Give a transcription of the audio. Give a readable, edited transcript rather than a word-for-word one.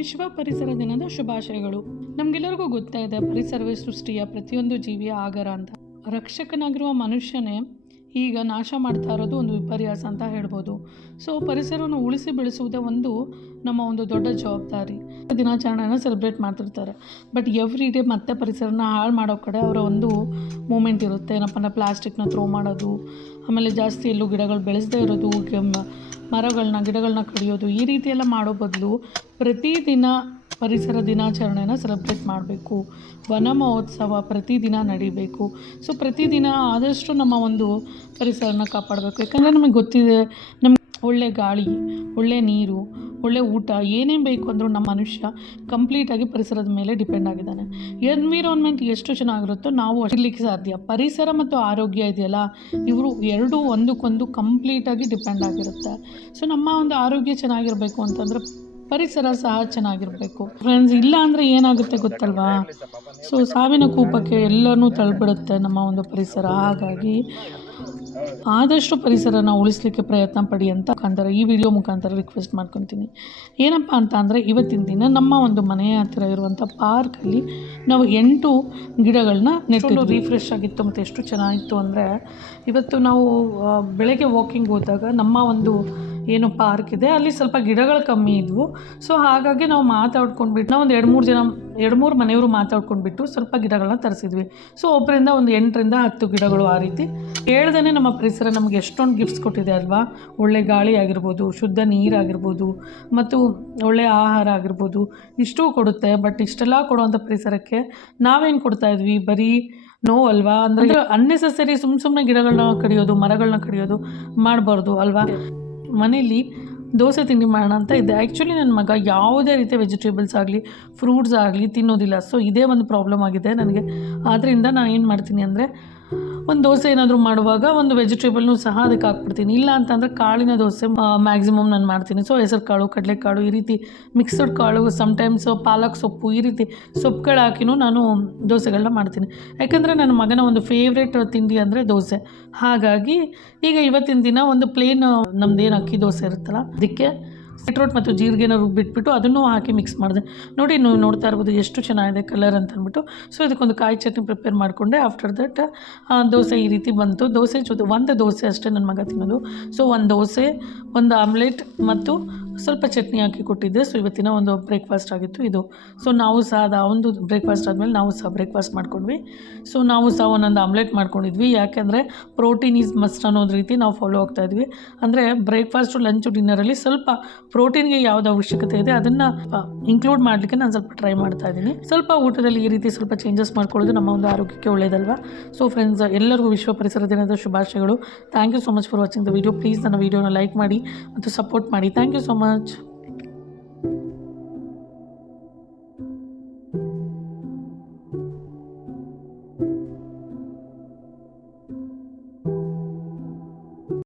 ವಿಶ್ವ ಪರಿಸರ ದಿನದ ಶುಭಾಶಯಗಳು. ನಮಗೆಲ್ಲರಿಗೂ ಗೊತ್ತಾಗಿದೆ ಪರಿಸರವೇ ಸೃಷ್ಟಿಯ ಪ್ರತಿಯೊಂದು ಜೀವಿಯ ಆಗರ ಅಂತ. ರಕ್ಷಕನಾಗಿರುವ ಮನುಷ್ಯನೇ ಈಗ ನಾಶ ಮಾಡ್ತಾ ಇರೋದು ಒಂದು ವಿಪರ್ಯಾಸ ಅಂತ ಹೇಳ್ಬೋದು. ಸೊ ಪರಿಸರವನ್ನು ಉಳಿಸಿ ಬೆಳೆಸುವುದೇ ನಮ್ಮ ಒಂದು ದೊಡ್ಡ ಜವಾಬ್ದಾರಿ. ದಿನಾಚರಣೆಯನ್ನು ಸೆಲೆಬ್ರೇಟ್ ಮಾಡ್ತಿರ್ತಾರೆ, ಬಟ್ ಎವ್ರಿ ಡೇ ಮತ್ತೆ ಪರಿಸರನ ಹಾಳು ಮಾಡೋ ಕಡೆ ಅವರ ಒಂದು ಮೂಮೆಂಟ್ ಇರುತ್ತೆ. ಏನಪ್ಪ ಅಂದರೆ ಪ್ಲಾಸ್ಟಿಕ್ನ ಥ್ರೋ ಮಾಡೋದು, ಆಮೇಲೆ ಜಾಸ್ತಿ ಎಲ್ಲೂ ಗಿಡಗಳು ಬೆಳೆಸದೇ ಇರೋದು, ಗಿಡಗಳನ್ನ ಕಡಿಯೋದು, ಈ ರೀತಿ ಎಲ್ಲ ಮಾಡೋ ಬದಲು ಪ್ರತಿದಿನ ಪರಿಸರ ದಿನಾಚರಣೆನ ಸೆಲೆಬ್ರೇಟ್ ಮಾಡಬೇಕು. ವನ ಮಹೋತ್ಸವ ಪ್ರತಿದಿನ ನಡಿಬೇಕು. ಸೊ ಪ್ರತಿದಿನ ಆದಷ್ಟು ನಮ್ಮ ಒಂದು ಪರಿಸರನ ಕಾಪಾಡಬೇಕು. ಯಾಕಂದರೆ ನಮಗೆ ಗೊತ್ತಿದೆ, ನಮ್ಗೆ ಒಳ್ಳೆ ಗಾಳಿ, ಒಳ್ಳೆ ನೀರು, ಒಳ್ಳೆ ಊಟ ಏನೇನು ಬೇಕು ಅಂದರೂ ನಮ್ಮ ಮನುಷ್ಯ ಕಂಪ್ಲೀಟಾಗಿ ಪರಿಸರದ ಮೇಲೆ ಡಿಪೆಂಡ್ ಆಗಿದ್ದಾನೆ. ಎನ್ವಿರಾನ್ಮೆಂಟ್ ಎಷ್ಟು ಚೆನ್ನಾಗಿರುತ್ತೋ ನಾವು ಇರಲಿಕ್ಕೆ ಸಾಧ್ಯ. ಪರಿಸರ ಮತ್ತು ಆರೋಗ್ಯ ಇದೆಯಲ್ಲ, ಇವರು ಎರಡೂ ಒಂದಕ್ಕೊಂದು ಕಂಪ್ಲೀಟಾಗಿ ಡಿಪೆಂಡ್ ಆಗಿರುತ್ತೆ. ಸೊ ನಮ್ಮ ಒಂದು ಆರೋಗ್ಯ ಚೆನ್ನಾಗಿರಬೇಕು ಅಂತಂದರೆ ಪರಿಸರ ಸಹ ಚೆನ್ನಾಗಿರಬೇಕು. ಫ್ರೆಂಡ್ಸ್, ಇಲ್ಲ ಅಂದರೆ ಏನಾಗುತ್ತೆ ಗೊತ್ತಲ್ವಾ? ಸೊ ಸಾವಿನ ಕೂಪಕ್ಕೆ ಎಲ್ಲನೂ ತಳ್ಳಿಬಿಡುತ್ತೆ ನಮ್ಮ ಒಂದು ಪರಿಸರ. ಹಾಗಾಗಿ ಆದಷ್ಟು ಪರಿಸರನ ಉಳಿಸ್ಲಿಕ್ಕೆ ಪ್ರಯತ್ನ ಪಡಿ ಅಂತ ಈ ವಿಡಿಯೋ ಮುಖಾಂತರ ರಿಕ್ವೆಸ್ಟ್ ಮಾಡ್ಕೊತೀನಿ. ಏನಪ್ಪ ಅಂತ ಅಂದರೆ ಇವತ್ತಿನ ದಿನ ನಮ್ಮ ಒಂದು ಮನೆಯ ಹತ್ತಿರ ಇರುವಂಥ ಪಾರ್ಕಲ್ಲಿ ನಾವು 8 ಗಿಡಗಳನ್ನ ನೆಟ್ಟು ರಿಫ್ರೆಶ್ ಆಗಿತ್ತು ಮತ್ತು ಎಷ್ಟು ಚೆನ್ನಾಗಿತ್ತು ಅಂದರೆ, ಇವತ್ತು ನಾವು ಬೆಳಗ್ಗೆ ವಾಕಿಂಗ್ ಹೋದಾಗ ನಮ್ಮ ಒಂದು ಏನು ಪಾರ್ಕ್ ಇದೆ ಅಲ್ಲಿ ಸ್ವಲ್ಪ ಗಿಡಗಳು ಕಮ್ಮಿ ಇದ್ವು. ಸೊ ಹಾಗಾಗಿ ನಾವು ಮಾತಾಡ್ಕೊಂಡ್ಬಿಟ್ಟು ನಾವು ಒಂದು 2-3 ಮನೆಯವರು ಮಾತಾಡ್ಕೊಂಡ್ಬಿಟ್ಟು ಸ್ವಲ್ಪ ಗಿಡಗಳನ್ನ ತರಿಸಿದ್ವಿ. ಸೊ ಒಬ್ಬರಿಂದ ಒಂದು 8ರಿಂದ 10 ಗಿಡಗಳು ಆ ರೀತಿ ಹೇಳ್ದೇ ನಮ್ಮ ಪರಿಸರ ನಮಗೆ ಎಷ್ಟೊಂದು ಗಿಫ್ಟ್ಸ್ ಕೊಟ್ಟಿದೆ ಅಲ್ವಾ? ಒಳ್ಳೆ ಗಾಳಿ ಆಗಿರ್ಬೋದು, ಶುದ್ಧ ನೀರಾಗಿರ್ಬೋದು, ಮತ್ತು ಒಳ್ಳೆಯ ಆಹಾರ ಆಗಿರ್ಬೋದು, ಇಷ್ಟೂ ಕೊಡುತ್ತೆ. ಬಟ್ ಇಷ್ಟೆಲ್ಲ ಕೊಡುವಂಥ ಪರಿಸರಕ್ಕೆ ನಾವೇನು ಕೊಡ್ತಾ ಇದ್ವಿ? ಬರೀ ನೋವಲ್ವಾ? ಅಂದರೆ ಅನ್ನೆಸೆಸರಿ ಸುಮ್ಮನೆ ಗಿಡಗಳನ್ನ ಕಡಿಯೋದು, ಮರಗಳನ್ನ ಕಡಿಯೋದು ಮಾಡಬಾರ್ದು ಅಲ್ವಾ? ಮನೇಲಿ ದೋಸೆ ತಿಂಡಿ ಮಾಡೋಣ ಅಂತ ಇದೆ. ಆ್ಯಕ್ಚುಲಿ ನನ್ನ ಮಗ ಯಾವುದೇ ರೀತಿಯ ವೆಜಿಟೇಬಲ್ಸ್ ಆಗಲಿ ಫ್ರೂಟ್ಸ್ ಆಗಲಿ ತಿನ್ನೋದಿಲ್ಲ. ಸೊ ಇದೇ ಒಂದು ಪ್ರಾಬ್ಲಮ್ ಆಗಿದೆ ನನಗೆ. ಆದ್ದರಿಂದ ನಾನು ಏನು ಮಾಡ್ತೀನಿ ಅಂದರೆ, ಒಂದು ದೋಸೆ ಏನಾದರೂ ಮಾಡುವಾಗ ಒಂದು ವೆಜಿಟೇಬಲ್ನೂ ಸಹ ಅದಕ್ಕೆ ಹಾಕ್ಬಿಡ್ತೀನಿ. ಇಲ್ಲ ಅಂತಂದರೆ ಕಾಳಿನ ದೋಸೆ ಮ್ಯಾಕ್ಸಿಮಮ್ ನಾನು ಮಾಡ್ತೀನಿ. ಸೊ ಹೆಸರು ಕಾಳು, ಕಡಲೆಕಾಳು, ಈ ರೀತಿ ಮಿಕ್ಸಡ್ ಕಾಳು, ಸಮ್ಟೈಮ್ಸ್ ಪಾಲಕ್ ಸೊಪ್ಪು, ಈ ರೀತಿ ಸೊಪ್ಪುಗಳು ಹಾಕಿನೂ ನಾನು ದೋಸೆಗಳನ್ನ ಮಾಡ್ತೀನಿ. ಯಾಕಂದರೆ ನನ್ನ ಮಗನ ಒಂದು ಫೇವ್ರೇಟ್ ತಿಂಡಿ ಅಂದರೆ ದೋಸೆ. ಹಾಗಾಗಿ ಈಗ ಇವತ್ತಿನ ದಿನ ಒಂದು ಪ್ಲೇನ್ ನಮ್ಮದೇನು ಅಕ್ಕಿ ದೋಸೆ ಇರುತ್ತಲ್ಲ, ಅದಕ್ಕೆ ಬೀಟ್ರೋಟ್ ಮತ್ತು ಜೀರಿಗೆನ ರುಬ್ಬಿಟ್ಬಿಟ್ಟು ಅದನ್ನು ಹಾಕಿ ಮಿಕ್ಸ್ ಮಾಡಿದೆ. ನೋಡಿ, ನೀವು ನೋಡ್ತಾ ಇರ್ಬೋದು ಎಷ್ಟು ಚೆನ್ನಾಗಿದೆ ಕಲರ್ ಅಂತ ಅಂದ್ಬಿಟ್ಟು. ಸೊ ಇದಕ್ಕೊಂದು ಕಾಯಿ ಚಟ್ನಿ ಪ್ರಿಪೇರ್ ಮಾಡಿಕೊಂಡೆ. ಆಫ್ಟರ್ ದಟ್ ದೋಸೆ ಈ ರೀತಿ ಬಂತು. ದೋಸೆ ಜೊತೆ ಒಂದು ದೋಸೆ ಅಷ್ಟೇ ನನ್ನ ಮಗ ತಿನ್ನೋದು. ಸೊ ಒಂದು ದೋಸೆ, ಒಂದು ಆಮ್ಲೆಟ್ ಮತ್ತು ಸ್ವಲ್ಪ ಚಟ್ನಿ ಹಾಕಿ ಕೊಟ್ಟಿದ್ದೆ. ಸೊ ಇವತ್ತಿನ ಒಂದು ಬ್ರೇಕ್ಫಾಸ್ಟ್ ಆಗಿತ್ತು ಇದು. ಸೊ ನಾವು ಸಹ ಒಂದು ಬ್ರೇಕ್ಫಾಸ್ಟ್ ಆದಮೇಲೆ ನಾವು ಸಹ ಬ್ರೇಕ್ಫಾಸ್ಟ್ ಮಾಡ್ಕೊಂಡ್ವಿ. ಸೊ ನಾವು ಸಹ ಒಂದೊಂದು ಆಮ್ಲೆಟ್ ಮಾಡ್ಕೊಂಡಿದ್ವಿ. ಯಾಕೆಂದರೆ ಪ್ರೋಟೀನ್ ಈಸ್ ಮಸ್ಟ್ ಅನ್ನೋದು ರೀತಿ ನಾವು ಫಾಲೋ ಆಗ್ತಾ ಇದ್ವಿ. ಅಂದರೆ ಬ್ರೇಕ್ಫಾಸ್ಟು, ಲಂಚು, ಡಿನ್ನರಲ್ಲಿ ಸ್ವಲ್ಪ ಪ್ರೋಟೀನ್ಗೆ ಯಾವ್ದು ಅವಶ್ಯಕತೆ ಇದೆ ಅದನ್ನು ಇನ್ಕ್ಲೂಡ್ ಮಾಡಲಿಕ್ಕೆ ನಾನು ಸ್ವಲ್ಪ ಟ್ರೈ ಮಾಡ್ತಾ ಇದ್ದೀನಿ. ಸ್ವಲ್ಪ ಊಟದಲ್ಲಿ ಈ ರೀತಿ ಸ್ವಲ್ಪ ಚೇಂಜಸ್ ಮಾಡ್ಕೊಳ್ಳೋದು ನಮ್ಮ ಒಂದು ಆರೋಗ್ಯಕ್ಕೆ ಒಳ್ಳೆಯದಲ್ವಾ? ಸೊ ಫ್ರೆಂಡ್ಸ್, ಎಲ್ಲರಿಗೂ ವಿಶ್ವ ಪರಿಸರ ದಿನದ ಶುಭಾಶಯಗಳು. Thank you so much for watching the video. Please ನನ್ನ ವಿಡಿಯೋನ ಲೈಕ್ ಮಾಡಿ ಮತ್ತು ಸಪೋರ್ಟ್ ಮಾಡಿ. Thank you so much.